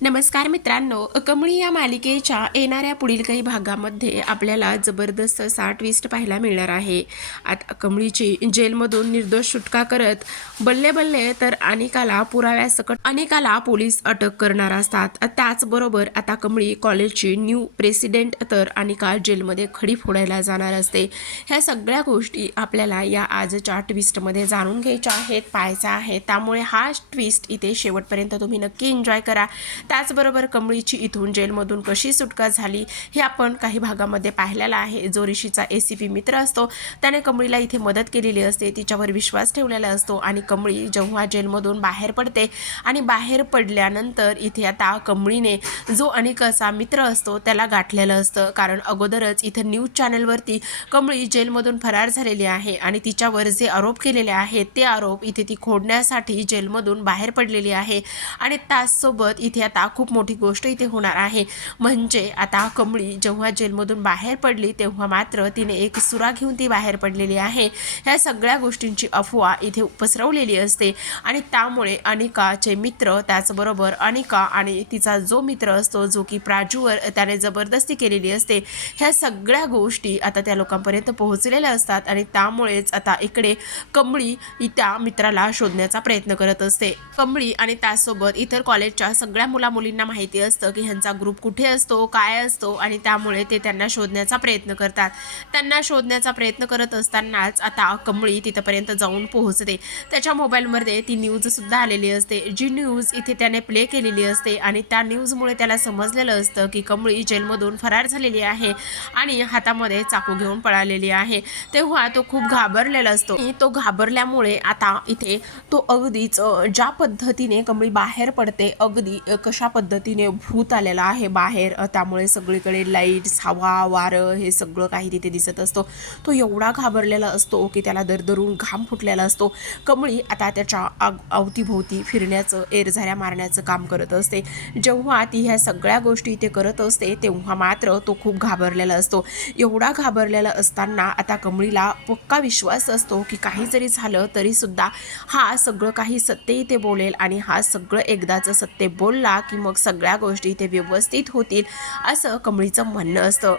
नमस्कार मित्रांनो अकमळी या मालिकेच्या येणाऱ्या पुढील काही भागामध्ये आपल्याला जबरदस्त असा ट्विस्ट पाहायला मिळणार आहे. आता कमळीची जेलमधून निर्दोष सुटका करत बल्ले बल्ले तर अनेकाला पुराव्यासकट अनेकाला पोलीस अटक करणार असतात. त्याचबरोबर आता कमळी कॉलेजची न्यू प्रेसिडेंट तर अनिका जेलमध्ये खडी फोडायला जाणार असते. ह्या सगळ्या गोष्टी आपल्याला या आजच्या ट्विस्टमध्ये जाणून घ्यायच्या आहेत पाहायच्या आहेत. त्यामुळे हा ट्विस्ट इथे शेवटपर्यंत तुम्ही नक्की एन्जॉय करा. त्याचबरोबर कमळीची इथून जेलमधून कशी सुटका झाली हे आपण काही भागामध्ये पाहिलेलं आहे. जो ऋषीचा ए सी पी मित्र असतो त्याने कमळीला इथे मदत केलेली असते तिच्यावर विश्वास ठेवलेला असतो आणि कमळी जेव्हा जेलमधून बाहेर पडते आणि बाहेर पडल्यानंतर इथे आता कमळीने जो अनिकाचा मित्र असतो त्याला गाठलेलं असतं. कारण अगोदरच इथं न्यूज चॅनलवरती कमळी जेलमधून फरार झालेली आहे आणि तिच्यावर जे आरोप केलेले आहेत ते आरोप इथे ती खोडण्यासाठी जेलमधून बाहेर पडलेली आहे आणि त्याचसोबत इथे आता आता खूप मोठी गोष्ट इथे होणार आहे. म्हणजे आता कमळी जेव्हा जेलमधून बाहेर पडली तेव्हा मात्र तिने एक सुरा घेऊन ती बाहेर पडलेली आहे. ह्या सगळ्या गोष्टींची अफवा इथे पसरवलेली असते. आणि त्यामुळे अनिकाचे मित्र त्याचबरोबर अनिका आणि तिचा जो मित्र असतो जो की प्राजूवर त्याने जबरदस्ती केलेली असते ह्या सगळ्या गोष्टी आता त्या लोकांपर्यंत पोहोचलेल्या असतात. आणि त्यामुळेच आता इकडे कमळी त्या मित्राला शोधण्याचा प्रयत्न करत असते. कमळी आणि त्यासोबत इतर कॉलेजच्या सगळ्या मुला मुलींना माहिती असतं की ह्यांचा ग्रुप कुठे असतो काय असतो आणि त्यामुळे ते त्यांना शोधण्याचा प्रयत्न करतात. त्यांना शोधण्याचा प्रयत्न करत असतानाच आता कमळी तिथपर्यंत जाऊन पोहोचते. त्याच्या मोबाईलमध्ये ती न्यूजसुद्धा आलेली असते. जी न्यूज इथे त्याने प्ले केलेली असते आणि त्या न्यूजमुळे त्याला समजलेलं असतं की कमळी जेलमधून फरार झालेली आहे आणि हातामध्ये चाकू घेऊन पळालेली आहे. तेव्हा तो खूप घाबरलेला असतो. तो घाबरल्यामुळे आता इथे तो अगदीच ज्या पद्धतीने कमळी बाहेर पडते अगदी अ, कशा पद्धतीने भूत आलेला आहे बाहेर त्यामुळे सगळीकडे लाईट्स हवा वारं हे सगळं काही तिथे दिसत असतो. तो एवढा घाबरलेला असतो की त्याला दरदरून घाम फुटलेला असतो. कमळी आता त्याच्या आग अवतीभोवती फिरण्याचं एरझाऱ्या मारण्याचं काम करत असते. जेव्हा ती ह्या सगळ्या गोष्टी इथे करत असते तेव्हा मात्र तो खूप घाबरलेला असतो. एवढा घाबरलेला असताना आता कमळीला पक्का विश्वास असतो की काही जरी झालं तरीसुद्धा हा सगळं काही सत्य इथे बोलेल आणि हा सगळं एकदाचं सत्य बोलला की मग सगळ्या गोष्टी इथे व्यवस्थित होतील असं कमळीचं म्हणणं असतं.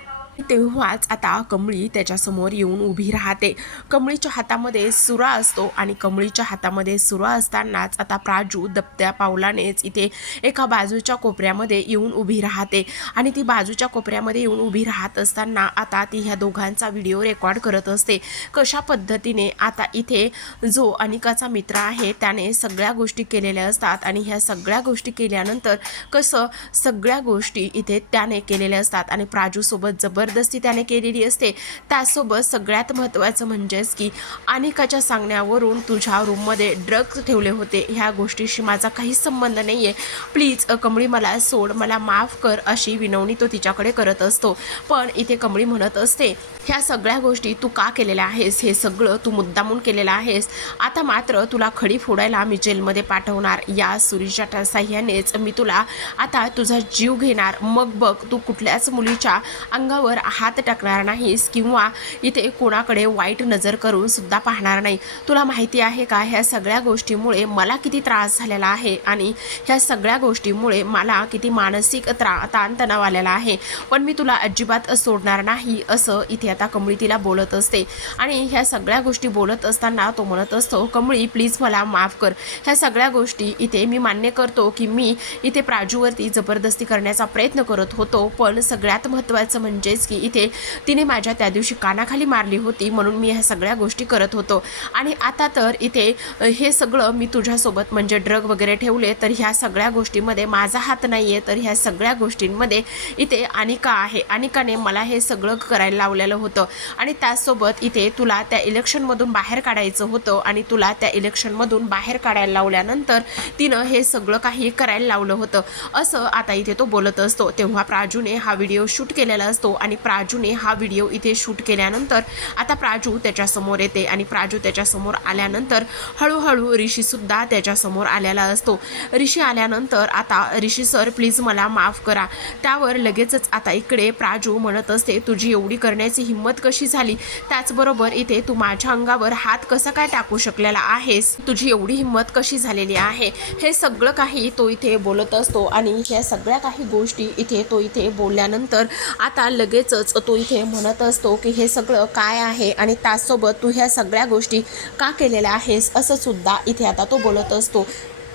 तेव्हाच आता कमळी त्याच्यासमोर येऊन उभी राहते. कमळीच्या हातामध्ये सुरा असतो आणि कमळीच्या हातामध्ये सुरा असतानाच आता प्राजू दबत्या पावलानेच इथे एका बाजूच्या कोपऱ्यामध्ये येऊन उभी राहते. आणि ती बाजूच्या कोपऱ्यामध्ये येऊन उभी राहत असताना आता ती ह्या दोघांचा व्हिडिओ रेकॉर्ड करत असते. कशा पद्धतीने आता इथे जो अनिकाचा मित्र आहे त्याने सगळ्या गोष्टी केलेल्या असतात आणि ह्या सगळ्या गोष्टी केल्यानंतर कसं सगळ्या गोष्टी इथे त्याने केलेल्या असतात आणि प्राजूसोबत जबरदस्ती त्याने केलेली असते. त्यासोबत सगळ्यात महत्त्वाचं म्हणजेच की अनेकाच्या सांगण्यावरून तुझ्या रूममध्ये ड्रग्ज ठेवले होते. ह्या गोष्टीशी माझा काहीच संबंध नाही आहे प्लीज कमळी मला सोड. मला माफ कर अशी विनवणी तो तिच्याकडे करत असतो. पण इथे कमळी म्हणत असते ह्या सगळ्या गोष्टी तू का केलेल्या आहेस? हे सगळं तू मुद्दामून केलेलं आहेस. आता मात्र तुला खडी फोडायला मी जेलमध्ये पाठवणार. या सुरीच्या साह्यानेच मी तुला आता तुझा जीव घेणार. मग बघ तू कुठल्याच मुलीच्या अंगावर हात टाकणार नाहीस किंवा इथे कोणाकडे वाईट नजर करून सुद्धा पाहणार नाही तुला माहिती आहे का? ह्या सगळ्या गोष्टीमुळे मला किती त्रास झालेला आहे आणि ह्या सगळ्या गोष्टीमुळे मला किती मानसिक त्रा ताणतणाव आलेला आहे. पण मी तुला अजिबात सोडणार नाही असं इथे आता कमळी तिला बोलत असते. आणि ह्या सगळ्या गोष्टी बोलत असताना तो म्हणत असतो कमळी प्लीज मला माफ कर. ह्या सगळ्या गोष्टी इथे मी मान्य करतो की मी इथे प्राजूवरती जबरदस्ती करण्याचा प्रयत्न करत होतो पण सगळ्यात महत्त्वाचं म्हणजेच की इथे तिने माझ्या त्या दिवशी कानाखाली मारली होती म्हणून मी ह्या सगळ्या गोष्टी करत होतो. आणि आता तर इथे हे सगळं मी तुझ्यासोबत म्हणजे ड्रग वगैरे ठेवले तर ह्या सगळ्या गोष्टीमध्ये माझा हात नाही आहे तर ह्या सगळ्या गोष्टींमध्ये इथे अनिका आहे. अनिकाने मला हे सगळं करायला लावलेलं होतं. आणि त्याचसोबत इथे तुला त्या इलेक्शनमधून बाहेर काढायचं होतं आणि तुला त्या इलेक्शनमधून बाहेर काढायला लावल्यानंतर तिनं हे सगळं काही करायला लावलं होतं. असं आता इथे तो बोलत असतो. तेव्हा प्राजूने हा व्हिडिओ शूट केलेला असतो आणि प्राजूने हा व्हिडिओ इथे शूट केल्यानंतर आता प्राजू त्याच्यासमोर येते आणि प्राजू त्याच्यासमोर आल्यानंतर हळूहळू ऋषीसुद्धा त्याच्यासमोर आलेला असतो. ऋषी आल्यानंतर आता ऋषी सर प्लीज मला माफ करा. त्यावर लगेचच आता इकडे प्राजू म्हणत असते तुझी एवढी करण्याची हिंमत कशी झाली? त्याचबरोबर इथे तू माझ्या अंगावर हात कसा काय टाकू शकलेला आहेस? तुझी एवढी हिंमत कशी झालेली आहे? हे सगळं काही तो इथे बोलत असतो आणि ह्या सगळ्या काही गोष्टी इथे तो इथे बोलल्यानंतर आता लगेचच तो इथे म्हणत असतो की हे सगळं काय आहे आणि त्याचसोबत तू ह्या सगळ्या गोष्टी का केलेल्या आहेस असं सुद्धा इथे आता तो बोलत असतो.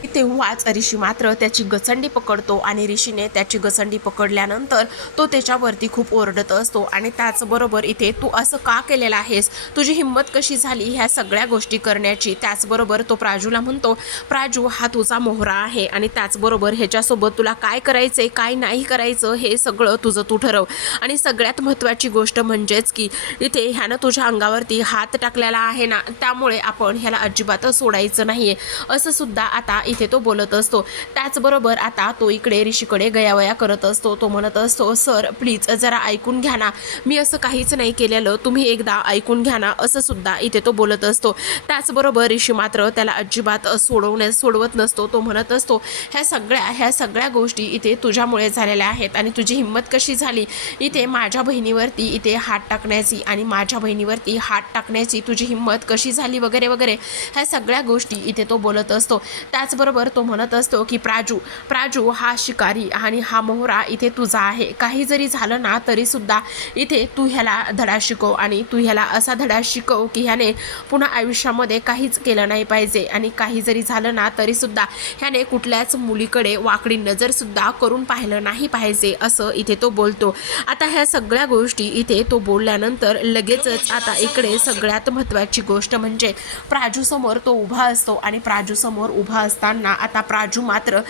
तेव्हाच ऋषी मात्र त्याची गचंडी पकडतो आणि ऋषीने त्याची गचंडी पकडल्यानंतर तो त्याच्यावरती खूप ओरडत असतो आणि त्याचबरोबर इथे तू असं का केलेलं आहेस? तुझी हिंमत कशी झाली ह्या सगळ्या गोष्टी करण्याची? त्याचबरोबर तो प्राजूला म्हणतो प्राजू हा तुझा मोहरा आहे आणि त्याचबरोबर ह्याच्यासोबत तुला काय करायचंय काय नाही करायचं हे सगळं तुझं तू ठरव. आणि सगळ्यात महत्त्वाची गोष्ट म्हणजेच की इथे ह्यानं तुझ्या अंगावरती हात टाकलेला आहे ना त्यामुळे आपण ह्याला अजिबातच सोडायचं नाही असं सुद्धा आता इथे तो बोलत असतो. त्याचबरोबर आता तो इकडे ऋषीकडे गयावया करत असतो. तो म्हणत असतो सर प्लीज जरा ऐकून घ्या ना. मी असं काहीच नाही केलेलं. तुम्ही एकदा ऐकून घ्या ना. असं सुद्धा इथे तो बोलत असतो. त्याचबरोबर ऋषी मात्र त्याला अजिबात सोडवण्यास सोडवत नसतो. तो म्हणत असतो ह्या सगळ्या ह्या सगळ्या गोष्टी इथे तुझ्यामुळे झालेल्या आहेत आणि तुझी हिंमत कशी झाली? इथे माझ्या बहिणीवरती इथे हात टाकण्याची आणि माझ्या बहिणीवरती हात टाकण्याची तुझी हिंमत कशी झाली? वगैरे वगैरे. ह्या सगळ्या गोष्टी इथे तो बोलत असतो. त्याचबरोबर तो म्हणत असतो की प्राजू प्राजू हा शिकारी आणि हा मोहरा इथे तुझा आहे. काही जरी झालं ना तरी सुद्धा इथे तू ह्याला धडा शिकव आणि तू ह्याला असा धडा शिकव की ह्याने पुन्हा आयुष्यामध्ये काहीच केलं नाही पाहिजे. आणि काही जरी झालं ना तरी सुद्धा ह्याने कुठल्याच मुलीकडे वाकडी नजर सुद्धा करून पाहिलं नाही पाहिजे असं इथे तो बोलतो. आता ह्या सगळ्या गोष्टी इथे तो बोलल्यानंतर लगेचच आता इकडे सगळ्यात महत्त्वाची गोष्ट म्हणजे प्राजूसमोर तो उभा असतो आणि प्राजूसमोर उभा असताना आता प्राजू मात्र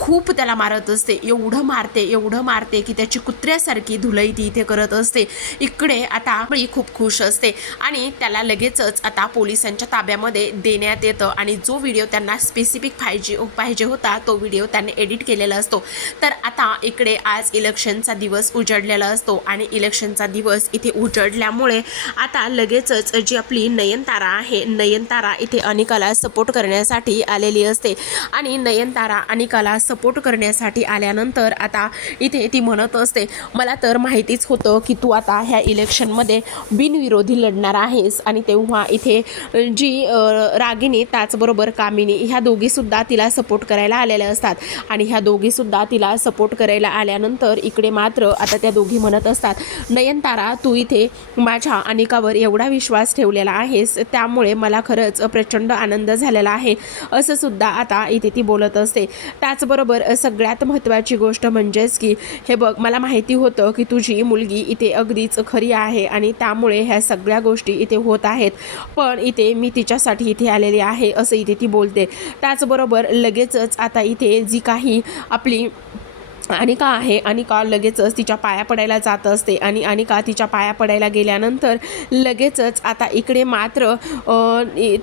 खूप त्याला मारत असते. एवढं मारते एवढं मारते की त्याची कुत्र्यासारखी धुलई ती इथे करत असते. इकडे आता मी खूप खुश असते आणि त्याला लगेचच आता पोलिसांच्या ताब्यामध्ये देण्यात येतं आणि जो व्हिडिओ त्यांना स्पेसिफिक पाहिजे पाहिजे होता तो व्हिडिओ त्यांनी एडिट केलेला असतो. तर आता इकडे आज इलेक्शनचा दिवस उजडलेला असतो आणि इलेक्शनचा दिवस इथे उजडल्यामुळे आता लगेचच जी आपली नयनतारा आहे नयनतारा इथे अनिकाला सपोर्ट करण्यासाठी आलेली असते. आणि नयनतारा अनिकाला सपोर्ट करण्यासाठी आल्यानंतर आता इथे ती म्हणत असते मला तर माहितीच होतं की तू आता ह्या इलेक्शनमध्ये बिनविरोधी लढणार आहेस. आणि तेव्हा इथे जी रागिनी त्याचबरोबर कामिनी ह्या दोघीसुद्धा तिला सपोर्ट करायला आलेल्या असतात. आणि ह्या दोघीसुद्धा तिला सपोर्ट करायला आल्यानंतर इकडे मात्र आता त्या दोघी म्हणत असतात नयनतारा तू इथे माझ्या अनिकावर एवढा विश्वास ठेवलेला आहेस त्यामुळे मला खरंच प्रचंड आनंद झालेला आहे. असं सुद्धा आता इथे ती बोलत असते. त्याचबरोबर सगळ्यात महत्त्वाची गोष्ट म्हणजेच की हे बघ मला माहिती होतं की तुझी मुलगी इथे अगदीच खरी आहे आणि त्यामुळे ह्या सगळ्या गोष्टी इथे होत आहेत. पण इथे मी तिच्यासाठी इथे आलेली आहे असं इथे ती बोलते. त्याचबरोबर लगेचच आता इथे जी काही आपली अनिका आहे? अनिका लगेचच तिच्या पाया पडायला जात असते? आणि अनिका तिच्या पाया पडायला गेल्यानंतर लगेचच आता इकडे मात्र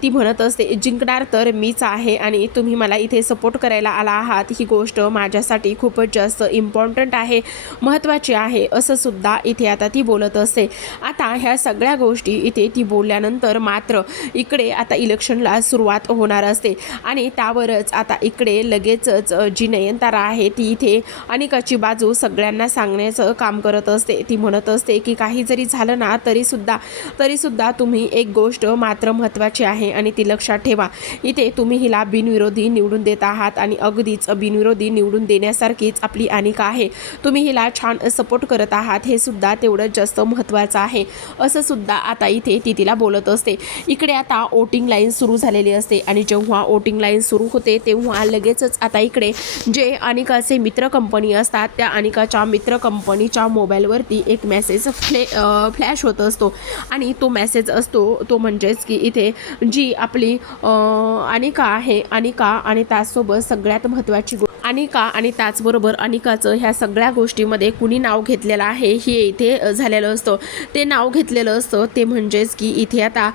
ती म्हणत असते जिंकणार तर मीच आहे आणि तुम्ही मला इथे सपोर्ट करायला आला आहात. ही गोष्ट माझ्यासाठी खूपच जास्त इम्पॉर्टंट आहे महत्त्वाची आहे असं सुद्धा इथे आता ती बोलत असते. आता ह्या सगळ्या गोष्टी इथे ती बोलल्यानंतर मात्र इकडे आता इलेक्शनला सुरुवात होणार असते. आणि त्यावरच आता इकडे लगेचच जी नयनतारा आहे ती इथे अनिकाची बाजू सगळ्यांना सांगण्याचं काम करत असते. ती म्हणत असते की काही जरी झालं ना तरीसुद्धा तरीसुद्धा तुम्ही एक गोष्ट मात्र महत्त्वाची आहे आणि ती लक्षात ठेवा. इथे तुम्ही हिला बिनविरोधी निवडून देत आहात आणि अगदीच बिनविरोधी निवडून देण्यासारखीच आपली अनिका आहे. तुम्ही हिला छान सपोर्ट करत आहात हे सुद्धा तेवढं जास्त महत्त्वाचं आहे. असं सुद्धा आता इथे ती तिला बोलत असते. इकडे आता वोटिंग लाईन सुरू झालेली असते आणि जेव्हा वोटिंग लाईन सुरू होते तेव्हा लगेचच आता इकडे जे अनिकाचे मित्र कंपनी असतात त्या अनिकाच्या मित्र कंपनीच्या मोबाईलवरती एक मेसेज फ्ले फ्लॅश होत असतो. आणि तो मेसेज असतो तो म्हणजेच की इथे जी आपली अनिका आहे अनिका आणि त्याचसोबत सगळ्यात महत्त्वाची गो अनिका आणि त्याचबरोबर अनिकाचं ह्या सगळ्या गोष्टीमध्ये कुणी नाव घेतलेलं आहे हे इथे झालेलं असतं. ते नाव घेतलेलं असतं ते म्हणजेच की इथे आता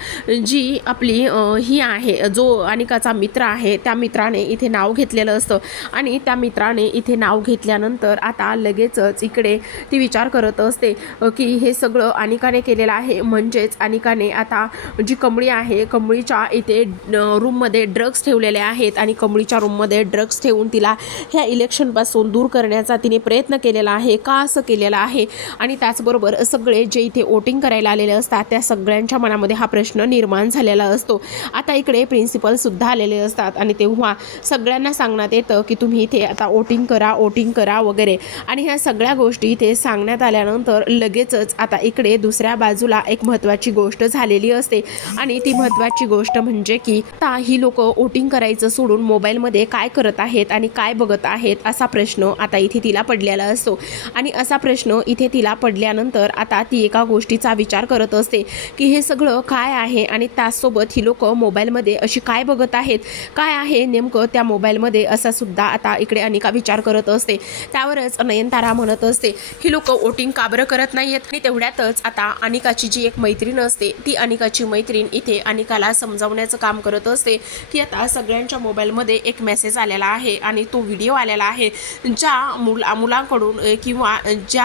जी आपली ही आहे जो अनिकाचा मित्र आहे त्या मित्राने इथे नाव घेतलेलं असतं. आणि त्या मित्राने इथे नाव घेतल्यानंतर आता लगेचच इकडे ती विचार करत असते की हे सगळं अनिकाने केलेलं आहे. म्हणजेच अनिकाने आता जी कमळी आहे कमळीच्या इथे रूममध्ये ड्रग्स ठेवलेले आहेत आणि कमळीच्या रूममध्ये ड्रग्स ठेवून तिला ह्या इलेक्शनपासून दूर करण्याचा तिने प्रयत्न केलेला आहे का असं केलेलं आहे? आणि त्याचबरोबर सगळे जे इथे वोटिंग करायला आलेले असतात त्या सगळ्यांच्या मनामध्ये हा प्रश्न निर्माण झालेला असतो. आता इकडे प्रिन्सिपलसुद्धा आलेले असतात आणि तेव्हा सगळ्यांना सांगण्यात येतं की तुम्ही इथे आता वोटिंग करा वोटिंग करा वगैरे. आणि ह्या सगळ्या गोष्टी इथे सांगण्यात आल्यानंतर लगेचच आता इकडे दुसऱ्या बाजूला एक महत्त्वाची गोष्ट झालेली असते. आणि ती महत्त्वाची गोष्ट म्हणजे की आता ही लोक वोटिंग करायचं सोडून मोबाईलमध्ये काय करत आहेत आणि काय बघत आहेत असा प्रश्न आता इथे तिला पडलेला असतो. आणि असा प्रश्न इथे तिला पडल्यानंतर आता ती एका गोष्टीचा विचार करत असते की हे सगळं काय आहे आणि त्याचसोबत ही लोक मोबाईलमध्ये अशी काय बघत आहेत काय आहे नेमकं त्या मोबाईलमध्ये असा सुद्धा आता इकडे अनिका विचार करत असते. त्यावरच नयनतारा म्हणत असते ही लोक वोटिंग का बरं करत नाहीयेत. आणि तेवढ्यातच आता अनिकाची जी एक मैत्रीण असते ती अनिकाची मैत्रीण इथे अनिकाला समजावण्याचं काम करत असते की आता सगळ्यांच्या मोबाईलमध्ये एक मेसेज आलेला आहे आणि तो व्हिडिओ आलेला आहे. ज्या मुला मुलांकडून किंवा ज्या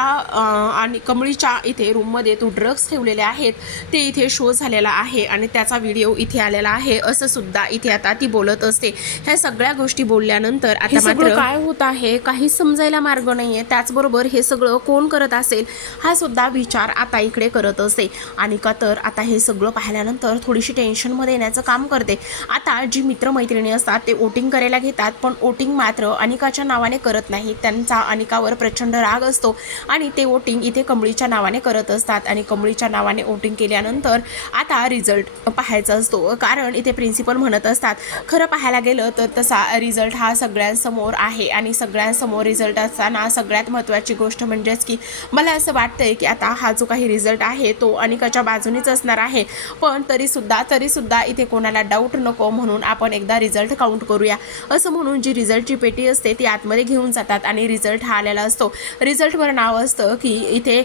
आणि कमळीच्या इथे रूममध्ये तो ड्रग्ज ठेवलेले आहेत ते इथे शो झालेला आहे आणि त्याचा व्हिडिओ इथे आलेला आहे असं सुद्धा इथे आता ती बोलत असते. ह्या सगळ्या गोष्टी बोलल्यानंतर आता मात्र काय होत आहे? काही जायला मार्ग नाही आहे त्याचबरोबर हे सगळं कोण करत असेल हा सुद्धा विचार आता इकडे करत असते आणि का तर आता हे सगळं पाहिल्यानंतर थोडीशी टेन्शनमध्ये येण्याचं काम करते. आता जी मित्रमैत्रिणी असतात ते वोटिंग करायला घेतात पण वोटिंग मात्र अनिकाच्या नावाने करत नाही. त्यांचा अनिकावर प्रचंड राग असतो आणि ते वोटिंग इथे कमळीच्या नावाने करत असतात. आणि कमळीच्या नावाने वोटिंग केल्यानंतर आता रिझल्ट पाहायचा असतो. कारण इथे प्रिन्सिपल म्हणत असतात खरं पाहायला गेलं तर तसा रिझल्ट हा सगळ्यांसमोर आहे आणि सगळ्यांसमोर रिझल्ट असताना सगळ्यात महत्त्वाची गोष्ट म्हणजेच की मला असं वाटतंय की आता हा जो काही रिझल्ट आहे तो अनिकाच्या बाजूनीच असणार आहे. पण तरीसुद्धा तरीसुद्धा इथे कोणाला डाऊट नको म्हणून आपण एकदा रिझल्ट काउंट करूया. असं म्हणून जी रिझल्टची पेटी असते ती आतमध्ये घेऊन जातात आणि रिझल्ट हा आलेला असतो. रिझल्टवर नाव असतं की इथे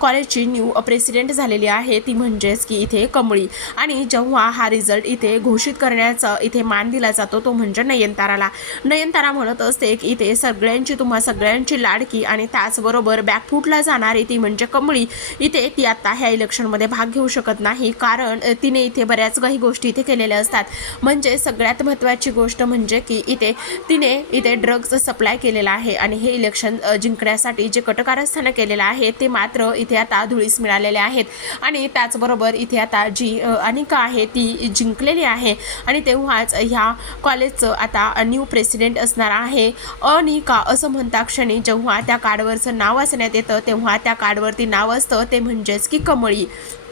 कॉलेजची न्यू प्रेसिडेंट झालेली आहे. ती म्हणजेच की इथे कमळी. आणि जेव्हा हा रिझल्ट इथे घोषित करण्याचा इथे मान दिला जातो तो म्हणजे नयनताराला. नयनतारा म्हणत असते की इथे सगळ्यांची तुम तेव्हा सगळ्यांची लाडकी आणि त्याचबरोबर बॅकफूटला जाणारी ती म्हणजे कमळी इथे ती आता ह्या इलेक्शनमध्ये भाग घेऊ शकत नाही. कारण तिने इथे बऱ्याच काही गोष्टी इथे केलेल्या असतात. म्हणजे सगळ्यात महत्त्वाची गोष्ट म्हणजे की इथे तिने इथे ड्रग्ज सप्लाय केलेला आहे आणि हे इलेक्शन जिंकण्यासाठी जे कटकारस्थानं केलेलं आहे ते मात्र इथे आता धुळीस मिळालेले आहेत. आणि त्याचबरोबर इथे आता जी अनिका आहे ती जिंकलेली आहे. आणि तेव्हाच ह्या कॉलेजचं आता न्यू प्रेसिडेंट असणार आहे. अनिका असं म्हणता क्षणी जेव्हा त्या कार्डवरचं नाव असण्यात येतं तेव्हा त्या कार्डवरती नाव असतं ते म्हणजेच की कमळी.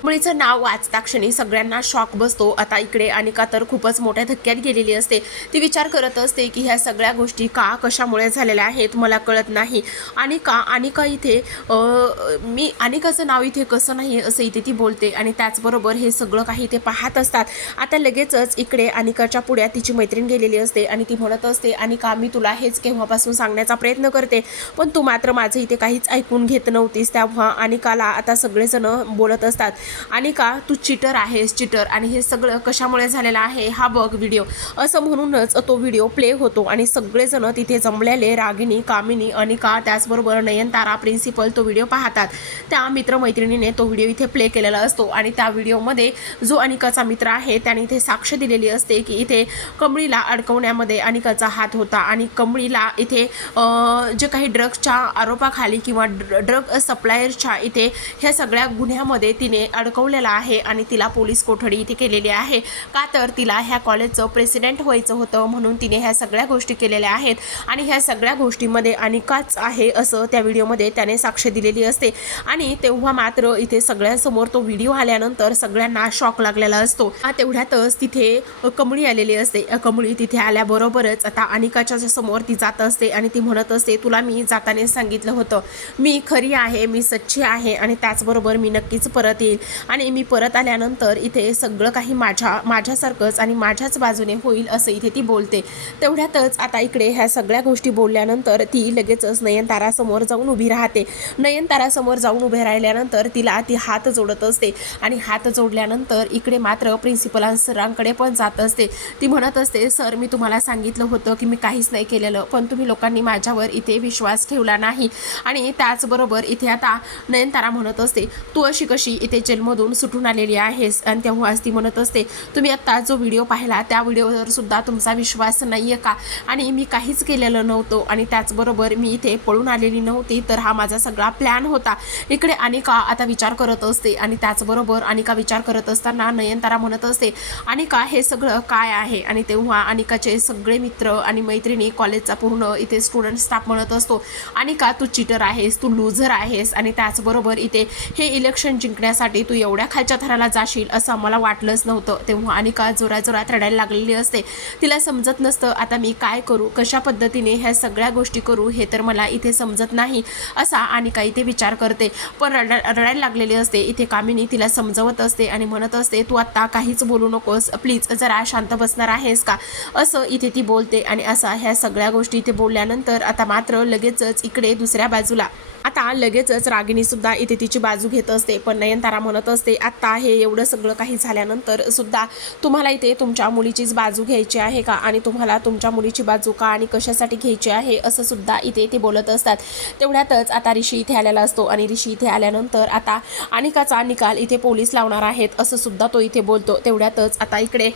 मुलीचं नाव वाचता क्षणी सगळ्यांना शॉक बसतो. आता इकडे अनिका तर खूपच मोठ्या धक्क्यात गेलेली असते. ती विचार करत असते की ह्या सगळ्या गोष्टी का कशामुळे झालेल्या आहेत मला कळत नाही. अनिका अनिका इथे मी अनिकाचं नाव इथे कसं नाही असं इथे ती बोलते आणि त्याचबरोबर हे सगळं काही इथे पाहत असतात. आता लगेचच इकडे अनिकाच्या पुढ्यात तिची मैत्रीण गेलेली असते आणि ती म्हणत असते अनिका मी तुला हेच केव्हापासून सांगण्याचा प्रयत्न करते पण तू मात्र माझं इथे काहीच ऐकून घेत नव्हतीस तेव्हा अनिकाला आता सगळेजण बोलत असतात. आणि का तू चिटर आहेस चिटर. आणि हे सगळं कशामुळे झालेलं आहे हा बघ व्हिडिओ असं म्हणूनच तो व्हिडिओ प्ले होतो आणि सगळेजण तिथे जमलेले रागिणी कामिनी अनिका त्याचबरोबर नयनतारा प्रिन्सिपल तो व्हिडिओ पाहतात. त्या मित्रमैत्रिणीने तो व्हिडिओ इथे प्ले केलेला असतो आणि त्या व्हिडिओमध्ये जो अनिकाचा मित्र आहे त्याने इथे साक्ष दिलेली असते की इथे कमळीला अडकवण्यामध्ये अनिकाचा हात होता आणि कमळीला इथे जे काही ड्रग्सच्या आरोपाखाली किंवा ड्रग सप्लायरच्या इथे ह्या सगळ्या गुन्ह्यामध्ये तिने अडकवलेला आहे आणि तिला पोलीस कोठडी इथे केलेली आहे. का तर तिला ह्या कॉलेजचं प्रेसिडेंट व्हायचं होतं म्हणून तिने ह्या सगळ्या गोष्टी केलेल्या आहेत. आणि ह्या सगळ्या गोष्टीमध्ये अनिकाच आहे असं त्या व्हिडिओमध्ये त्याने साक्ष दिलेली असते. आणि तेव्हा मात्र इथे सगळ्यांसमोर तो व्हिडिओ आल्यानंतर सगळ्यांना शॉक लागलेला असतो. हा तेवढ्यातच तिथे कमळी आलेली असते. कमळी तिथे आल्याबरोबरच आता अनिकाच्या समोर ती जात असते आणि ती म्हणत असते तुला मी जाताना सांगितलं होतं. मी खरी आहे मी सच्ची आहे आणि त्याचबरोबर मी नक्कीच परत येईल. आणि मी परत आल्यानंतर इथे सगळं काही माझ्या माझ्यासारखंच आणि माझ्याच बाजूने होईल असं इथे ती बोलते. तेवढ्यातच आता इकडे ह्या सगळ्या गोष्टी बोलल्यानंतर ती लगेचच नयनतारासमोर जाऊन उभी राहते. नयनतारासमोर जाऊन उभे राहिल्यानंतर तिला ती हात जोडत असते आणि हात जोडल्यानंतर इकडे मात्र प्रिन्सिपल सरांकडे पण जात असते. ती म्हणत असते सर मी तुम्हाला सांगितलं होतं की मी काहीच नाही केलेलं पण तुम्ही लोकांनी माझ्यावर इथे विश्वास ठेवला नाही. आणि त्याचबरोबर इथे आता नयनतारा म्हणत असते तू अशी कशी इथे जे जेलमधून सुटून आलेली आहेस. आणि तेव्हाच ती म्हणत असते तुम्ही आत्ता जो व्हिडिओ पाहिला त्या व्हिडिओवर सुद्धा तुमचा विश्वास नाही आहे का? आणि मी काहीच केलेलं नव्हतं. आणि त्याचबरोबर मी इथे पळून आलेली नव्हती तर हा माझा सगळा प्लॅन होता. इकडे अनिका आता विचार करत असते. आणि त्याचबरोबर अनिका विचार करत असताना नयनतारा म्हणत असते अनिका हे सगळं काय आहे? आणि तेव्हा अनिकाचे सगळे मित्र आणि मैत्रिणी कॉलेजचा पूर्ण इथे स्टुडंट स्टाफ म्हणत असतो अनिका तू चिटर आहेस तू लूझर आहेस. आणि त्याचबरोबर इथे हे इलेक्शन जिंकण्यासाठी तू एवढ्या खालच्या थराला जाशील असं आम्हाला वाटलंच नव्हतं. तेव्हा अनिका जोरा जोरात रडायला लागलेली असते. तिला समजत नसतं आता मी काय करू? कशा पद्धतीने ह्या सगळ्या गोष्टी करू? हे तर मला इथे समजत नाही असा अनिका इथे विचार करते. पण रडा रडायला लागलेली असते. इथे कामिनी तिला समजवत असते आणि म्हणत असते तू आत्ता काहीच बोलू नकोस. प्लीज जरा शांत बसणार आहेस का? असं इथे ती बोलते आणि असा ह्या सगळ्या गोष्टी इथे बोलल्यानंतर आता मात्र लगेचच इकडे दुसऱ्या बाजूला आता लगेचच रागिणी सुद्धा इथे तिची बाजू घेत असते. पण नयनतारा म्हणत असते आत्ता हे एवढं सगळं काही झाल्यानंतर सुद्धा तुम्हाला इथे तुमच्या मुलीचीच बाजू घ्यायची आहे का? आणि तुम्हाला तुमच्या मुलीची बाजू का आणि कशासाठी घ्यायची आहे? असं सुद्धा इथे ते बोलत असतात. तेवढ्यातच आता ऋषी इथे आलेला असतो आणि ऋषी इथे आल्यानंतर आता अनिकाचा निकाल इथे पोलीस लावणार आहेत असं सुद्धा तो इथे बोलतो. तेवढ्यातच आता इकडे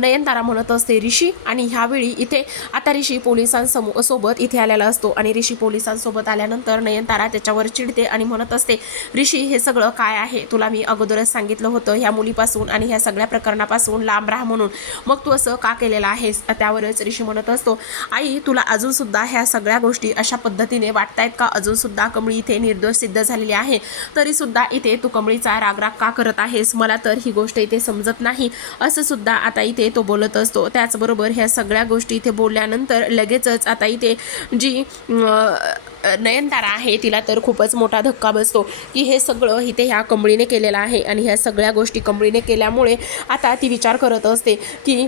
नयनतारा म्हणत असते ऋषी. आणि ह्यावेळी इथे आता ऋषी पोलिसांसमो सोबत इथे आलेला असतो. आणि ऋषी पोलिसांसोबत आल्यानंतर नयनतारा त्याच्यावर चिडते आणि म्हणत असते ऋषी हे सगळं काय आहे? तुला मी अगोदरच सांगितलं होतं ह्या मुलीपासून आणि ह्या सगळ्या प्रकरणापासून लांब राहा म्हणून. मग तू असं का केलेलं आहेस? त्यावरच ऋषी म्हणत असतो आई तुला अजूनसुद्धा ह्या सगळ्या गोष्टी अशा पद्धतीने वाटतायत का? अजूनसुद्धा कमळी इथे निर्दोष सिद्ध झालेली आहे. तरीसुद्धा इथे तू कमळीचा रागराग का करत आहेस? मला तर ही गोष्ट इथे समजत नाही. असंसुद्धा आता इथे तो बोलत असतो. त्याचबरोबर ह्या सगळ्या गोष्टी इथे बोलल्यानंतर लगेचच आता इथे जी नयनतारा आहे तिला तर खूपच मोठा धक्का बसतो की हे सगळं इथे ह्या कंबळीने केलेलं आहे. आणि ह्या सगळ्या गोष्टी कंबळीने केल्यामुळे आता ती विचार करत असते की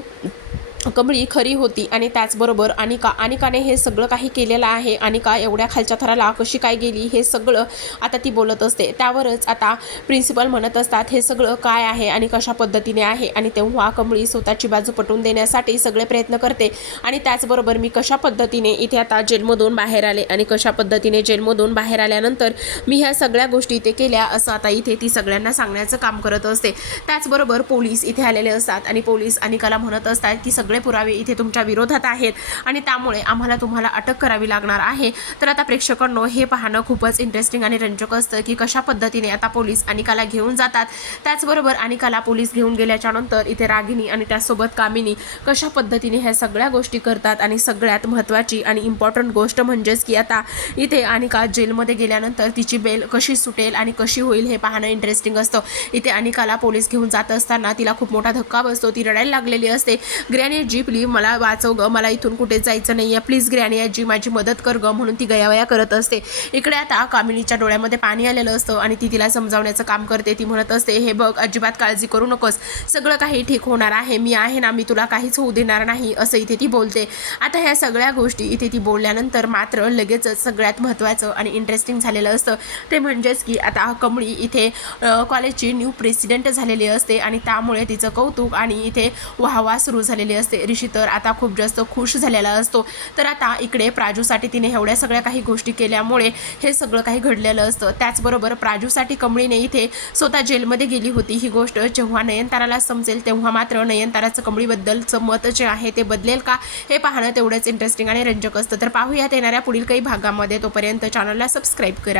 कमळी खरी होती आणि त्याचबरोबर अनिका. अनिकाने हे सगळं काही केलेलं आहे. अनिका एवढ्या खालच्या थराला कशी काय गेली हे सगळं आता ती बोलत असते. त्यावरच आता प्रिन्सिपल म्हणत असतात हे सगळं काय आहे आणि कशा पद्धतीने आहे? आणि तेव्हा कमळी स्वतःची बाजू पटवून देण्यासाठी सगळे प्रयत्न करते. आणि त्याचबरोबर मी कशा पद्धतीने इथे आता जेलमधून बाहेर आले आणि कशा पद्धतीने जेलमधून बाहेर आल्यानंतर मी ह्या सगळ्या गोष्टी इथे केल्या असं आता इथे ती सगळ्यांना सांगण्याचं काम करत असते. त्याचबरोबर पोलीस इथे आलेले असतात आणि पोलीस अनिकाला म्हणत असतात की सगळं सगळे पुरावे इथे तुमच्या विरोधात आहेत. आणि त्यामुळे आम्हाला तुम्हाला अटक करावी लागणार आहे. तर आता प्रेक्षकांनो हे पाहणं खूपच इंटरेस्टिंग आणि रंजक असतं की कशा पद्धतीने आता पोलीस अनिकाला घेऊन जातात. त्याचबरोबर अनिकाला पोलीस घेऊन गेल्याच्यानंतर इथे रागिनी आणि त्यासोबत कामिनी कशा पद्धतीने ह्या सगळ्या गोष्टी करतात आणि सगळ्यात महत्त्वाची आणि इम्पॉर्टंट गोष्ट म्हणजेच की आता इथे अनिका जेलमध्ये गेल्यानंतर तिची बेल कशी सुटेल आणि कशी होईल हे पाहणं इंटरेस्टिंग असतं. इथे अनिकाला पोलीस घेऊन जात असताना तिला खूप मोठा धक्का बसतो. ती रडायला लागलेली असते. ग्रॅनी आजी प्लीज मला वाचव ग मला इथून कुठे जायचं नाही आहे प्लीज ग्रॅनी आजी माझी मदत कर ग म्हणून ती गयावया करत असते. इकडे आता कामिनीच्या डोळ्यामध्ये पाणी आलेलं असतं आणि ती तिला समजावण्याचं काम करते. ती म्हणत असते हे बघ अजिबात काळजी करू नकोस. सगळं काही ठीक होणार आहे. मी आहे ना मी तुला काहीच होऊ देणार नाही असं इथे ती बोलते. आता ह्या सगळ्या गोष्टी इथे ती बोलल्यानंतर मात्र लगेचच सगळ्यात महत्त्वाचं आणि इंटरेस्टिंग झालेलं असतं. ते म्हणजेच की आता कमळी इथे कॉलेजची न्यू प्रेसिडेंट झालेली असते आणि त्यामुळे तिचं कौतुक आणि इथे वाहवा सुरू झालेली असते. ऋषी तर आता खूप जास्त खुश झालेला असतो. तर आता इकडे प्राजूसाठी तिने एवढ्या सगळ्या काही गोष्टी केल्यामुळे हे सगळं काही घडलेलं असतं. त्याचबरोबर प्राजूसाठी कमळीने इथे स्वतः जेलमध्ये गेली होती. ही गोष्ट जेव्हा नयनताराला समजेल तेव्हा मात्र नयनताराचं कमळीबद्दलचं मत जे आहे ते बदलेल का? हे पाहणं तेवढंच इंटरेस्टिंग आणि रंजक असतं. तर पाहूयात येणाऱ्या पुढील काही भागामध्ये. तोपर्यंत चॅनलला सबस्क्राईब करा.